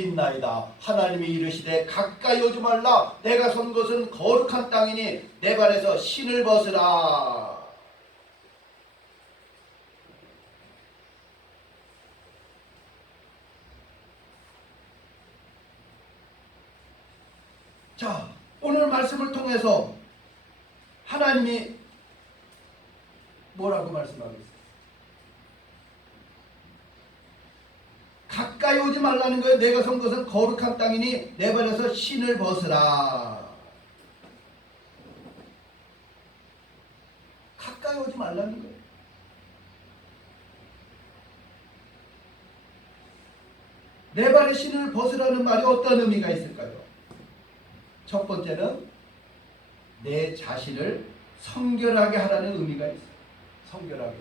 있나이다. 하나님이 이르시되 가까이 오지 말라. 내가 선 곳은 거룩한 땅이니 내 발에서 신을 벗으라. 자, 오늘 말씀을 통해서 하나님이 뭐라고 말씀하겠어요? 가까이 오지 말라는 거예요. 내가 선 것은 거룩한 땅이니 내 발에서 신을 벗으라. 가까이 오지 말라는 거예요. 내 발에 신을 벗으라는 말이 어떤 의미가 있을까요? 첫 번째는 내 자신을 성결하게 하라는 의미가 있어요. 성결하게.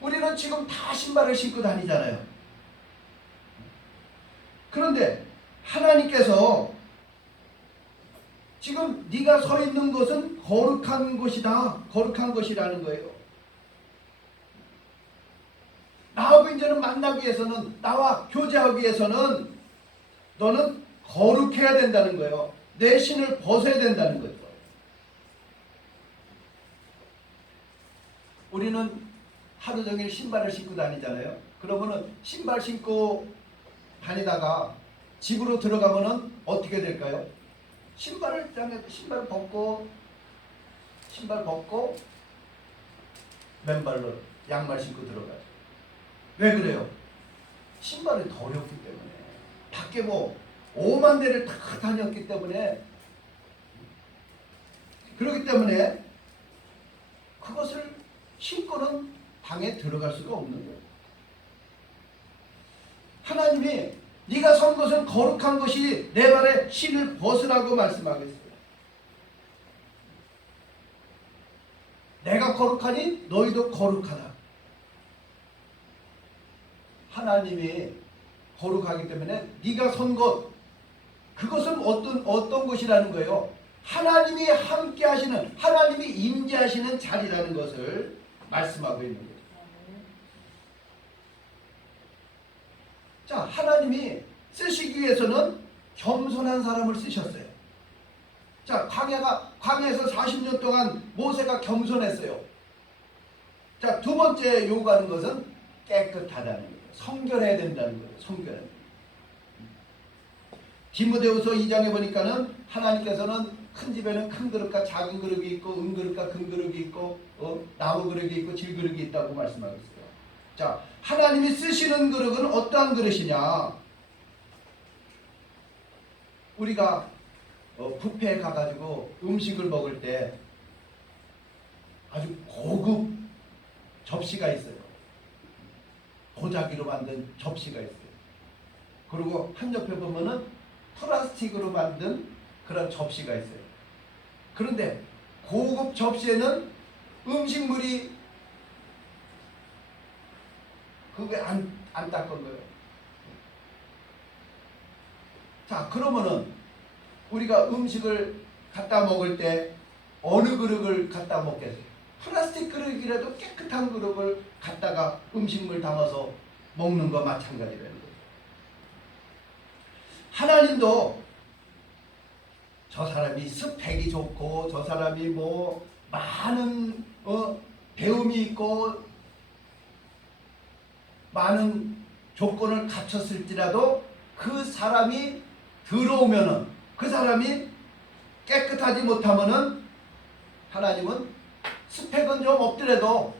우리는 지금 다 신발을 신고 다니잖아요. 그런데 하나님께서 지금 네가 서 있는 곳은 거룩한 곳이다. 거룩한 것이라는 거예요. 나하고 이제는 만나기 위해서는, 나와 교제하기 위해서는 너는 거룩해야 된다는 거예요. 내 신을 벗어야 된다는 거죠. 우리는 하루 종일 신발을 신고 다니잖아요. 그러면은 신발 신고 다니다가 집으로 들어가면은 어떻게 될까요? 신발 벗고 맨발로 양말 신고 들어가죠. 왜 그래요? 신발이 더럽기 때문에. 밖에 뭐 5만 대를 다 다녔기 때문에. 그렇기 때문에 그것을 신고는 방에 들어갈 수가 없는 거예요. 하나님이 네가 선 것은 거룩한 것이 내 발에 신을 벗으라고 말씀하겠어요. 내가 거룩하니 너희도 거룩하다. 하나님이 거룩하기 때문에 네가 선 것, 그것은 어떤 것이라는 거예요? 하나님이 함께 하시는, 하나님이 임재하시는 자리라는 것을 말씀하고 있는 거예요. 자, 하나님이 쓰시기 위해서는 겸손한 사람을 쓰셨어요. 자, 광야에서 40년 동안 모세가 겸손했어요. 자, 두 번째 요구하는 것은 깨끗하다는 거예요. 성결해야 된다는 거예요. 성결해야 돼요. 디모데후서 2장에 보니까는 하나님께서는 큰 집에는 큰 그릇과 작은 그릇이 있고 은그릇과 금그릇이 있고 나무 그릇이 있고 질그릇이 있다고 말씀하고 있어요. 자, 하나님이 쓰시는 그릇은 어떠한 그릇이냐? 우리가 뷔페에 가가지고 음식을 먹을 때 아주 고급 접시가 있어요. 도자기로 만든 접시가 있어요. 그리고 한옆에 보면은 플라스틱으로 만든 그런 접시가 있어요. 그런데 고급 접시에는 음식물이 그게 안 닦은 거예요. 자, 그러면은 우리가 음식을 갖다 먹을 때 어느 그릇을 갖다 먹겠어요? 플라스틱 그릇이라도 깨끗한 그릇을 갖다가 음식물 담아서 먹는 거 마찬가지라는 거죠. 하나님도 저 사람이 스펙이 좋고 저 사람이 뭐 많은 배움이 있고 많은 조건을 갖췄을지라도 그 사람이 들어오면은, 그 사람이 깨끗하지 못하면은 하나님은 스펙은 좀 없더라도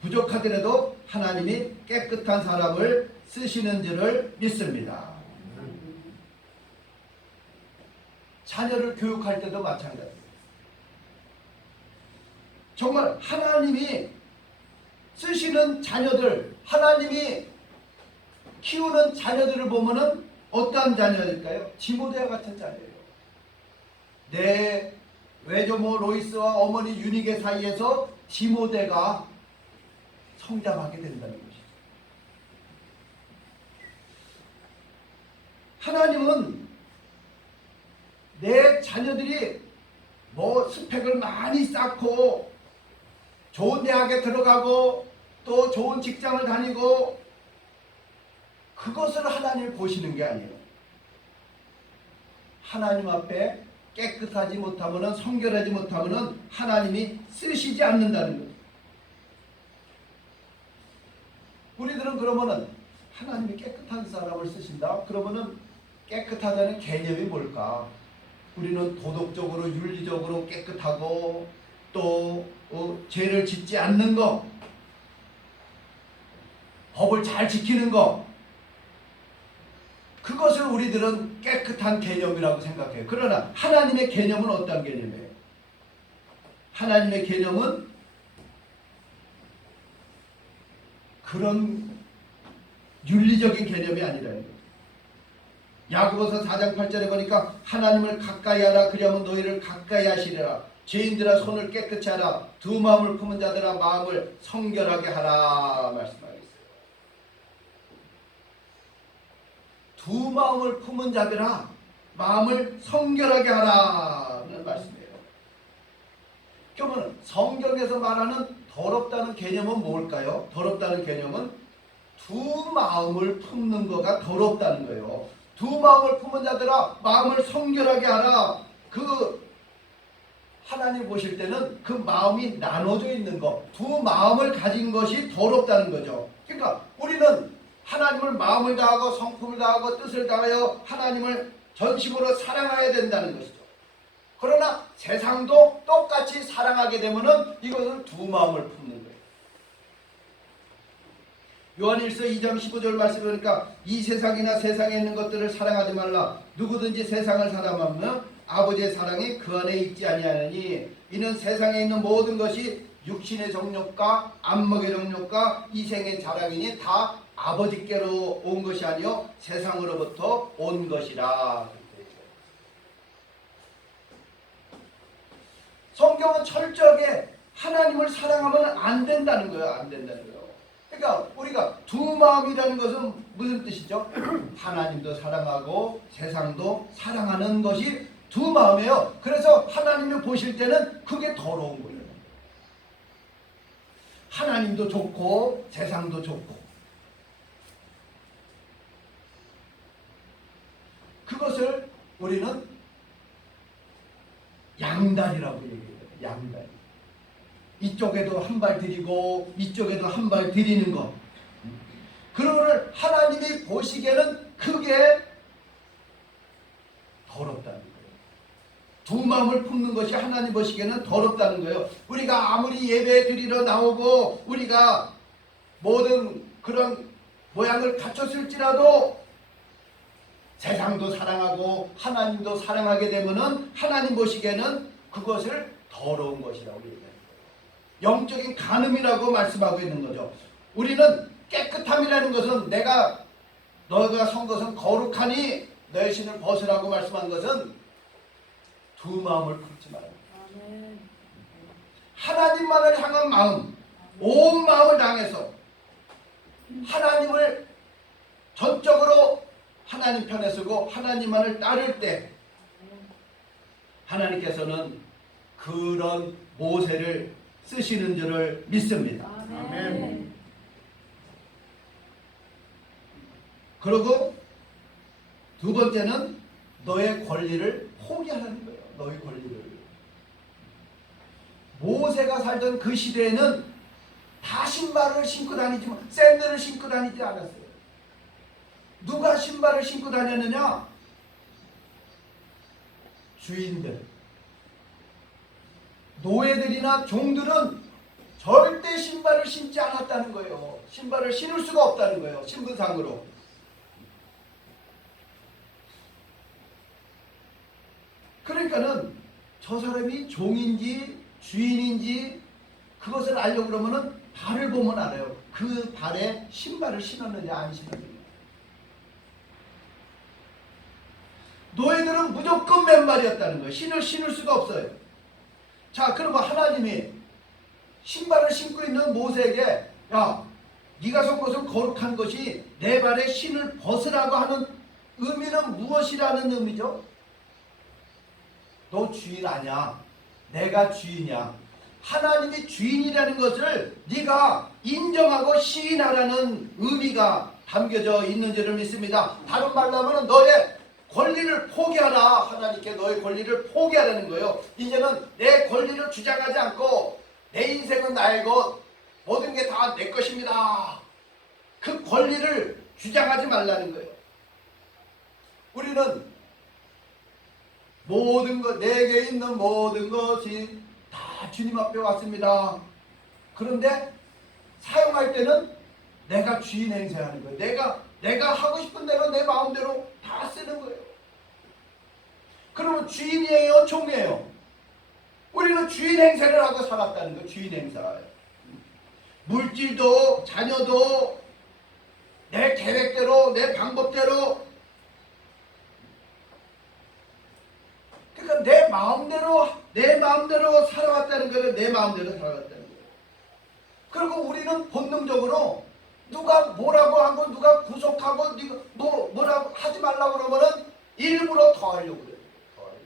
부족하더라도 하나님이 깨끗한 사람을 쓰시는 줄을 믿습니다. 자녀를 교육할 때도 마찬가지입니다. 정말 하나님이 쓰시는 자녀들, 하나님이 키우는 자녀들을 보면은 어떠한 자녀일까요? 디모데와 같은 자녀예요. 내 외조모 로이스와 어머니 유니게 사이에서 디모데가 성장하게 된다는 것이죠. 하나님은 내 자녀들이 뭐 스펙을 많이 쌓고 좋은 대학에 들어가고 또 좋은 직장을 다니고 그것을 하나님이 보시는 게 아니에요. 하나님 앞에 깨끗하지 못하면은, 성결하지 못하면은 하나님이 쓰시지 않는다는 거예요. 우리들은 그러면은 하나님이 깨끗한 사람을 쓰신다? 그러면은 깨끗하다는 개념이 뭘까? 우리는 도덕적으로, 윤리적으로 깨끗하고 또 죄를 짓지 않는 거, 법을 잘 지키는 거, 그것을 우리들은 깨끗한 개념이라고 생각해요. 그러나 하나님의 개념은 어떤 개념이에요? 하나님의 개념은 그런 윤리적인 개념이 아니라는 거예요. 야고보서 4장 8절에 보니까 하나님을 가까이 하라, 그리하면 너희를 가까이 하시리라. 죄인들아 손을 깨끗이 하라. 두 마음을 품은 자들아 마음을 성결하게 하라 말씀하고 있어요. 두 마음을 품은 자들아 마음을 성결하게 하라는 말씀이에요. 그러면 성경에서 말하는 더럽다는 개념은 뭘까요? 더럽다는 개념은 두 마음을 품는 거가 더럽다는 거예요. 두 마음을 품은 자들아 마음을 성결하게 하라. 그 하나님 보실 때는 그 마음이 나눠져 있는 것, 두 마음을 가진 것이 더럽다는 거죠. 그러니까 우리는 하나님을 마음을 다하고 성품을 다하고 뜻을 다하여 하나님을 전심으로 사랑해야 된다는 것이죠. 그러나 세상도 똑같이 사랑하게 되면은 이것은 두 마음을 품는 거예요. 요한일서 2장 15절 말씀을 보니까 이 세상이나 세상에 있는 것들을 사랑하지 말라. 누구든지 세상을 사랑하면 아버지의 사랑이 그 안에 있지 아니하느니 이는 세상에 있는 모든 것이 육신의 정욕과 안목의 정욕과 이생의 자랑이니 다 아버지께로 온 것이 아니요 세상으로부터 온 것이라. 성경은 철저하게 하나님을 사랑하면 안 된다는 거예요. 안 된다는 거예요. 그러니까 우리가 두 마음이라는 것은 무슨 뜻이죠? 하나님도 사랑하고 세상도 사랑하는 것이 두 마음이에요. 그래서 하나님을 보실 때는 그게 더러운 거예요. 하나님도 좋고 세상도 좋고 그것을 우리는 양다리라고 얘기해요. 양다리. 이쪽에도 한 발 들이고 이쪽에도 한 발 들이는 것. 그거를 하나님이 보시기에는 그게 더럽다는 거예요. 두 마음을 품는 것이 하나님 보시기에는 더럽다는 거예요. 우리가 아무리 예배 드리러 나오고 우리가 모든 그런 모양을 갖췄을지라도 세상도 사랑하고 하나님도 사랑하게 되면은 하나님 보시기에는 그것을 더러운 것이라고 얘기합니다. 영적인 간음이라고 말씀하고 있는 거죠. 우리는 깨끗함이라는 것은 너가 선 것은 거룩하니 너의 신을 벗으라고 말씀한 것은 두 마음을 품지 말아요. 하나님만을 향한 마음, 온 마음을 당해서 하나님을 전적으로 하나님 편에 서고 하나님만을 따를 때 하나님께서는 그런 모세를 쓰시는 줄을 믿습니다. 아멘. 그리고 두 번째는 너의 권리를 포기하라는 거예요. 너의 권리를. 모세가 살던 그 시대에는 다 신발을 신고 다니지만 샌들을 신고 다니지 않았어요. 누가 신발을 신고 다녔느냐? 주인들. 노예들이나 종들은 절대 신발을 신지 않았다는 거예요. 신발을 신을 수가 없다는 거예요. 신분상으로. 그러니까는 저 사람이 종인지 주인인지 그것을 알려고 그러면은 발을 보면 알아요. 그 발에 신발을 신었느냐 안 신었느냐. 노예들은 무조건 맨발이었다는 거예요. 신을 수가 없어요. 자, 그러면 하나님이 신발을 신고 있는 모세에게 야, 네가 선 것은 거룩한 것이 내 발에 신을 벗으라고 하는 의미는 무엇이라는 의미죠? 너 주인 아니야. 내가 주인이야. 하나님이 주인이라는 것을 네가 인정하고 시인하라는 의미가 담겨져 있는 줄을 믿습니다. 다른 말로 하면 너의 권리를 포기하라. 하나님께 너의 권리를 포기하라는 거예요. 이제는 내 권리를 주장하지 않고 내 인생은 나의 것, 모든 게 다 내 것입니다. 그 권리를 주장하지 말라는 거예요. 우리는 모든 것, 내게 있는 모든 것이 다 주님 앞에 왔습니다. 그런데 사용할 때는 내가 주인 행세하는 거예요. 내가 하고 싶은 대로 내 마음대로 다 쓰는 거예요. 그러면 주인이에요, 종이에요? 우리는 주인 행세를 하고 살았다는 거예요. 주인 행사. 물질도 자녀도 내 계획대로 내 방법대로, 그러니까 내 마음대로 살아왔다는 거예요. 내 마음대로 살아왔다는 거예요. 그리고 우리는 본능적으로 누가 뭐라고 하고 누가 구속하고 뭐라고 하지 말라고 그러면은 일부러 더 하려고 그래요. 더 하려고.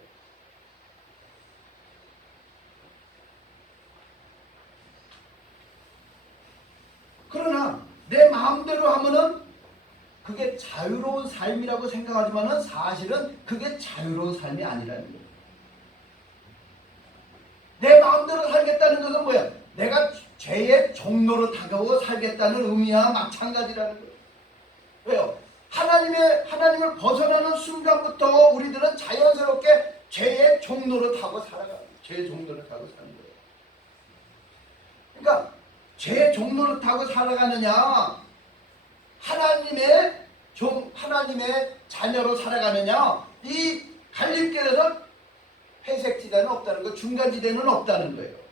그러나 내 마음대로 하면은 그게 자유로운 삶이라고 생각하지만은 사실은 그게 자유로운 삶이 아니라는 거예요. 내 마음대로 살겠다는 것은 뭐야? 내가 죄의 종로로 다가오고 살겠다는 의미와 마찬가지라는 거예요. 왜요? 하나님을 벗어나는 순간부터 우리들은 자연스럽게 죄의 종로로 타고 살아가요. 죄의 종로를 타고 사는 거예요. 그러니까 죄의 종로를 타고 살아가느냐, 하나님의 자녀로 살아가느냐, 이 갈림길에서 회색지대는 없다는 거, 중간지대는 없다는 거예요.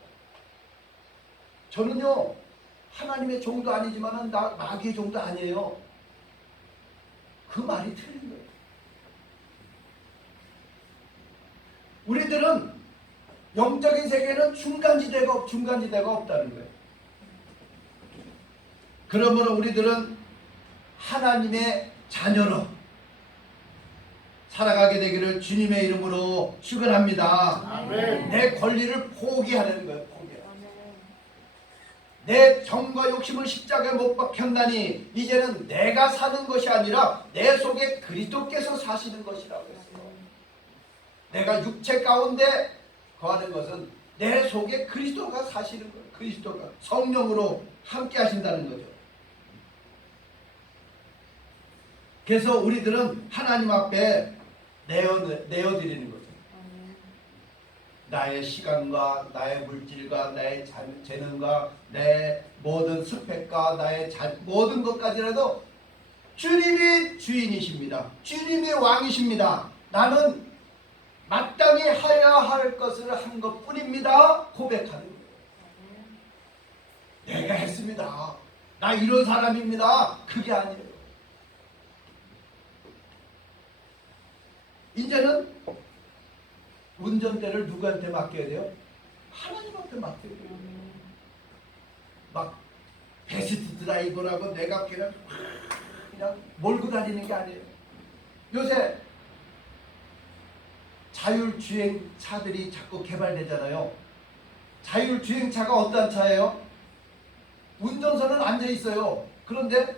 저는요, 하나님의 종도 아니지만 마귀의 종도 아니에요. 그 말이 틀린 거예요. 우리들은 영적인 세계는 중간지대가 없다는 거예요. 그러므로 우리들은 하나님의 자녀로 살아가게 되기를 주님의 이름으로 축원합니다. 아멘. 내 권리를 포기하는 거예요. 내 정과 욕심을 십자가에 못 박혔나니 이제는 내가 사는 것이 아니라 내 속에 그리스도께서 사시는 것이라고 했어요. 내가 육체 가운데 거하는 것은 내 속에 그리스도가 사시는 거예요. 그리스도가 성령으로 함께 하신다는 거죠. 그래서 우리들은 하나님 앞에 내어드리는 거죠. 나의 시간과 나의 물질과 나의 재능과 내 모든 스펙과 나의 모든 것까지라도 주님이 주인이십니다. 주님이 왕이십니다. 나는 마땅히 해야 할 것을 한 것뿐입니다. 고백하는 거예요. 내가 했습니다. 나 이런 사람입니다. 그게 아니에요. 이제는 운전대를 누구한테 맡겨야 돼요? 하나님한테 맡겨야 돼요. 막 베스트 드라이버라고 내가 그냥 몰고 다니는 게 아니에요. 요새 자율주행차들이 자꾸 개발되잖아요. 자율주행차가 어떤 차예요? 운전선은 앉아 있어요. 그런데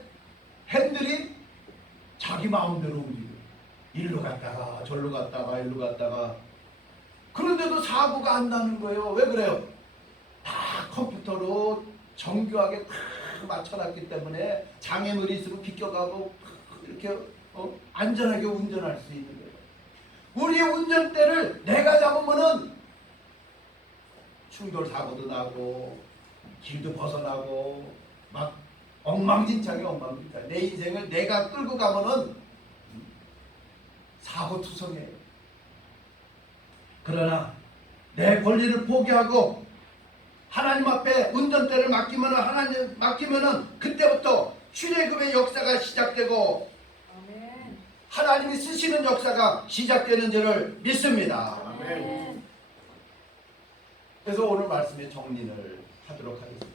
핸들이 자기 마음대로 움직여요. 일로 갔다가 절로 갔다가 일로 갔다가. 그런데도 사고가 안 나는 거예요. 왜 그래요? 다 컴퓨터로 정교하게 다 맞춰놨기 때문에 장애물이 있으면 비껴가고 이렇게 안전하게 운전할 수 있는 거예요. 우리의 운전대를 내가 잡으면은 충돌 사고도 나고 길도 벗어나고 막 엉망진창이 내 인생을 내가 끌고 가면은 사고투성이에요. 그러나 내 권리를 포기하고 하나님 앞에 운전대를 맡기면은 그때부터 출애굽의 역사가 시작되고 아멘. 하나님이 쓰시는 역사가 시작되는 줄을 믿습니다. 아멘. 그래서 오늘 말씀의 정리를 하도록 하겠습니다.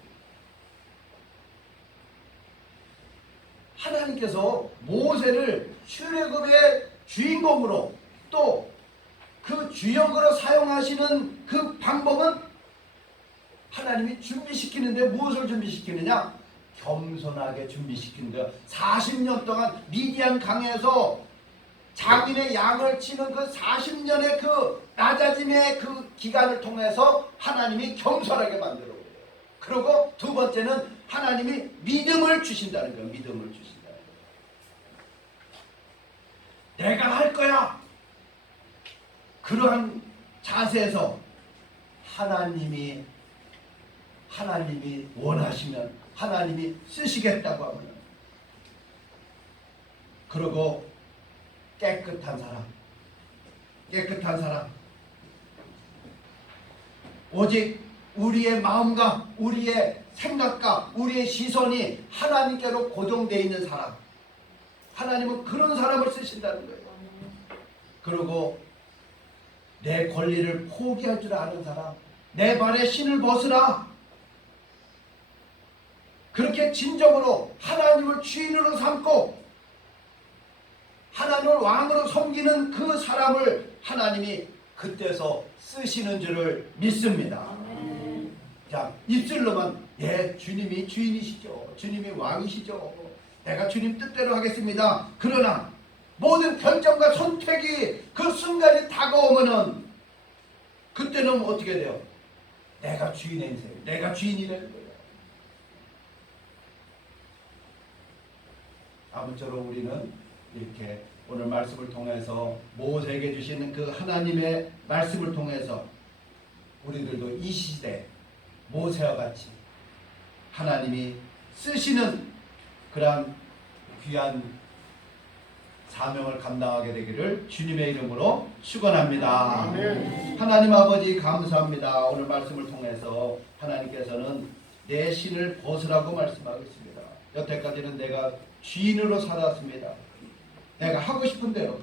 하나님께서 모세를 출애굽의 주인공으로 또 그 주역으로 사용하시는 그 방법은 하나님이 준비시키는데 무엇을 준비시키느냐? 겸손하게 준비시킨 거예요. 40년 동안 미디안 강에서 자기네 양을 치는 그 40년의 그 낮아짐의 그 기간을 통해서 하나님이 겸손하게 만들어 버려요. 그리고 두 번째는 하나님이 믿음을 주신다는 거예요. 믿음을 주신다는 거예요. 내가 할 거야. 그러한 자세에서 하나님이 원하시면 하나님이 쓰시겠다고 하면, 그리고 깨끗한 사람, 오직 우리의 마음과 우리의 생각과 우리의 시선이 하나님께로 고정되어 있는 사람, 하나님은 그런 사람을 쓰신다는 거예요. 그리고 내 권리를 포기할 줄 아는 사람, 내 발에 신을 벗으라, 그렇게 진정으로 하나님을 주인으로 삼고 하나님을 왕으로 섬기는 그 사람을 하나님이 그때서 쓰시는 줄을 믿습니다. 자, 입술로만 예, 주님이 주인이시죠, 주님이 왕이시죠, 내가 주님 뜻대로 하겠습니다. 그러나 모든 결정과 선택이 그 순간이 다가오면은 그때는 어떻게 돼요? 내가 주인의 인생, 내가 주인이 되는 거예요. 아무쪼록 우리는 이렇게 오늘 말씀을 통해서 모세에게 주시는 그 하나님의 말씀을 통해서 우리들도 이 시대 모세와 같이 하나님이 쓰시는 그러한 귀한 사명을 감당하게 되기를 주님의 이름으로 축원합니다. 아멘. 하나님 아버지 감사합니다. 오늘 말씀을 통해서 하나님께서는 내 신을 벗으라고 말씀하겠습니다. 여태까지는 내가 주인으로 살아왔습니다. 내가 하고 싶은 대로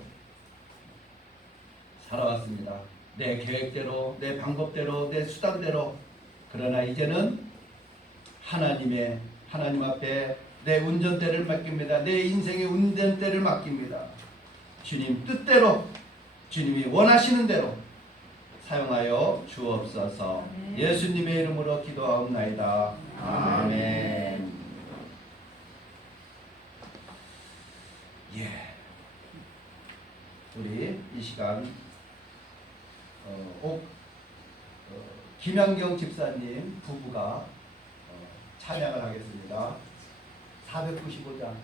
살아왔습니다. 내 계획대로, 내 방법대로, 내 수단대로. 그러나 이제는 하나님 앞에 내 운전대를 맡깁니다. 내 인생의 운전대를 맡깁니다. 주님 뜻대로, 주님이 원하시는 대로 사용하여 주옵소서. 예수님의 이름으로 기도하옵나이다. 아멘. 예, 우리 이 시간 김양경 집사님 부부가 찬양을 하겠습니다. 495장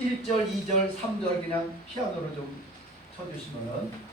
1절, 2절, 3절 그냥 피아노로 좀 쳐주시면은.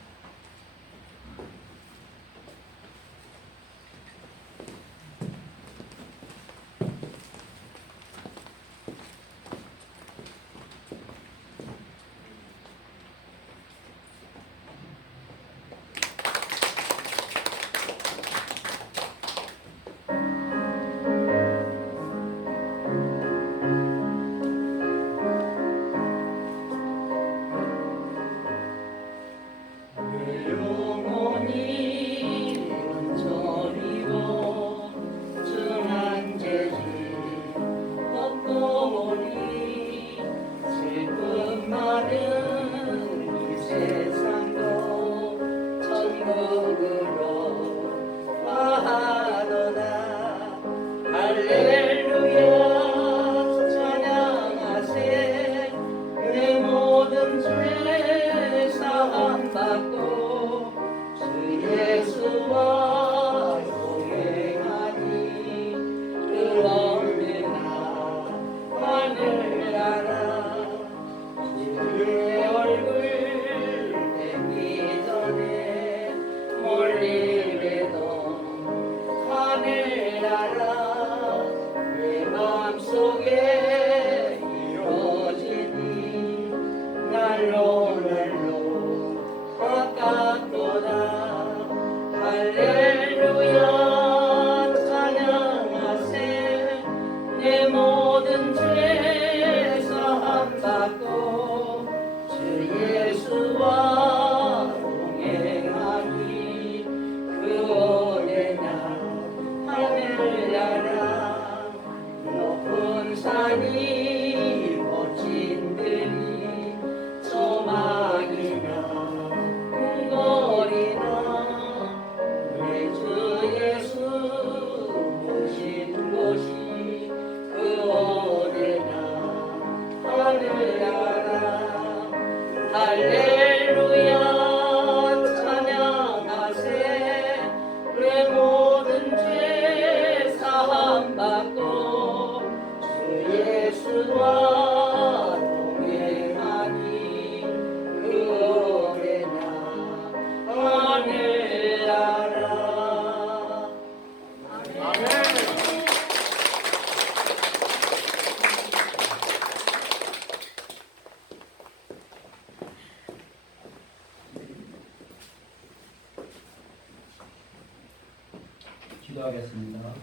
기도하겠습니다.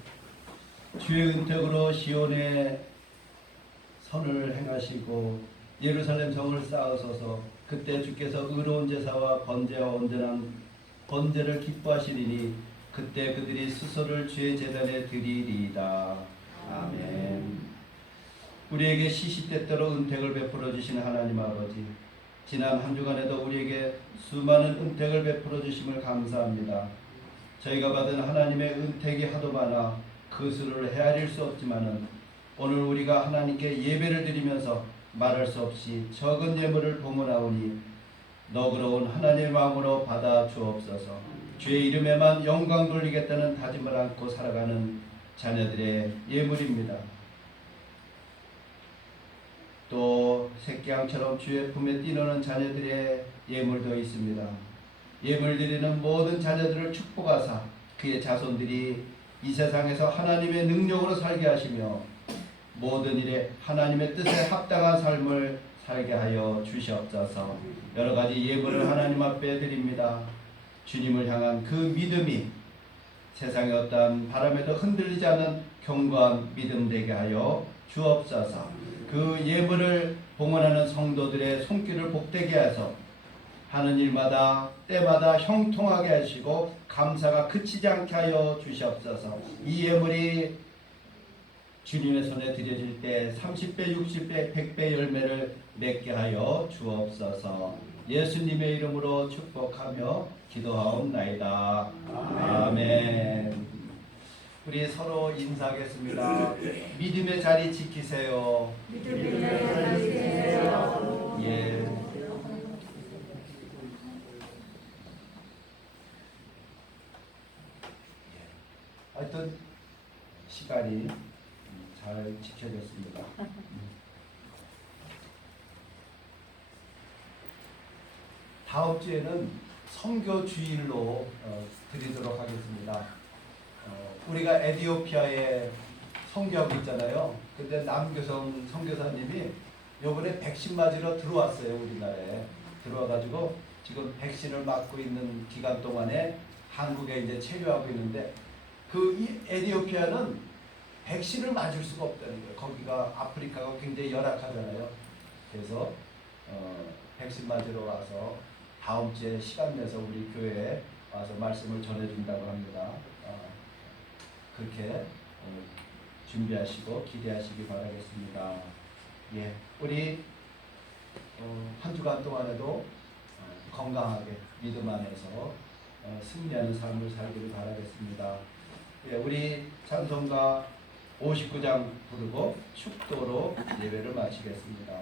주의 은택으로 시온에 선을 행하시고 예루살렘 성을 쌓으소서. 그때 주께서 의로운 제사와 번제와 온전한 번제를 기뻐하시리니 그때 그들이 수소를 주의 제단에 드리리이다. 아멘. 우리에게 시시때때로 은택을 베풀어 주시는 하나님 아버지, 지난 한 주간에도 우리에게 수많은 은택을 베풀어 주심을 감사합니다. 저희가 받은 하나님의 은택이 하도 많아 그 수를 헤아릴 수 없지만은 오늘 우리가 하나님께 예배를 드리면서 말할 수 없이 적은 예물을 봉헌하오니 너그러운 하나님의 마음으로 받아 주옵소서. 주의 이름에만 영광 돌리겠다는 다짐을 안고 살아가는 자녀들의 예물입니다. 또 새끼양처럼 주의 품에 뛰노는 자녀들의 예물도 있습니다. 예물 드리는 모든 자녀들을 축복하사 그의 자손들이 이 세상에서 하나님의 능력으로 살게 하시며 모든 일에 하나님의 뜻에 합당한 삶을 살게 하여 주시옵소서. 여러 가지 예물을 하나님 앞에 드립니다. 주님을 향한 그 믿음이 세상의 어떠한 바람에도 흔들리지 않는 견고한 믿음 되게 하여 주옵소서. 그 예물을 봉헌하는 성도들의 손길을 복되게 하셔서 하는 일마다 때마다 형통하게 하시고 감사가 그치지 않게 하여 주시옵소서. 이 예물이 주님의 손에 드려질 때 30배, 60배, 100배 열매를 맺게 하여 주옵소서. 예수님의 이름으로 축복하며 기도하옵나이다. 아멘. 우리 서로 인사하겠습니다. 믿음의 자리 지키세요. 믿음의 자리 지키세요. 예. 하여튼 시간이 잘 지켜졌습니다. 다음 주에는 선교 주일로 드리도록 하겠습니다. 우리가 에티오피아에 선교하고 있잖아요. 근데 남교성 선교사님이 요번에 백신 맞으러 들어왔어요. 우리나라에 들어와가지고 지금 백신을 맞고 있는 기간 동안에 한국에 이제 체류하고 있는데 이 에티오피아는 백신을 맞을 수가 없다는 거예요. 거기가 아프리카가 굉장히 열악하잖아요. 그래서 백신 맞으러 와서 다음 주에 시간 내서 우리 교회에 와서 말씀을 전해준다고 합니다. 그렇게 준비하시고 기대하시기 바라겠습니다. 예, 우리 한 주간 동안에도 건강하게 믿음 안에서 승리하는 삶을 살기를 바라겠습니다. 예, 우리 찬송가 59장 부르고 축도로 예배를 마치겠습니다.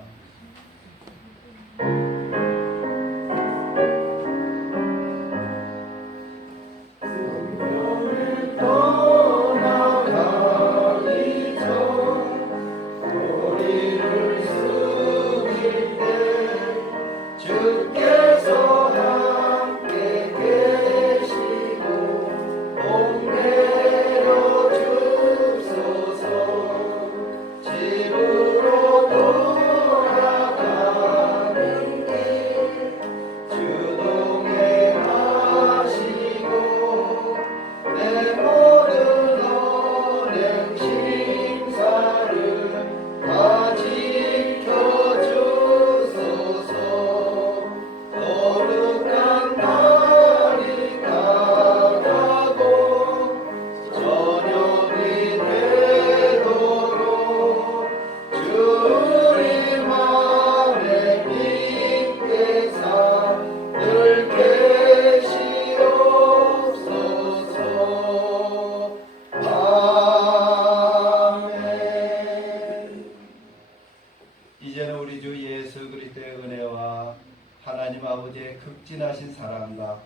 이제는 우리 주 예수 그리스도의 은혜와 하나님 아버지의 극진하신 사랑과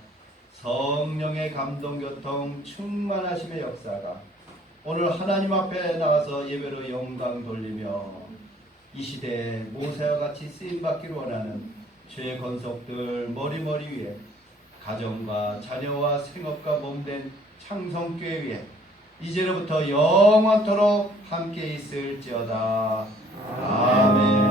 성령의 감동교통 충만하심의 역사가 오늘 하나님 앞에 나와서 예배로 영광 돌리며 이 시대에 모세와 같이 쓰임받기를 원하는 죄 건속들 머리머리 위에 가정과 자녀와 생업과 몸된 창성교회 위에 이제로부터 영원토록 함께 있을지어다. 아멘.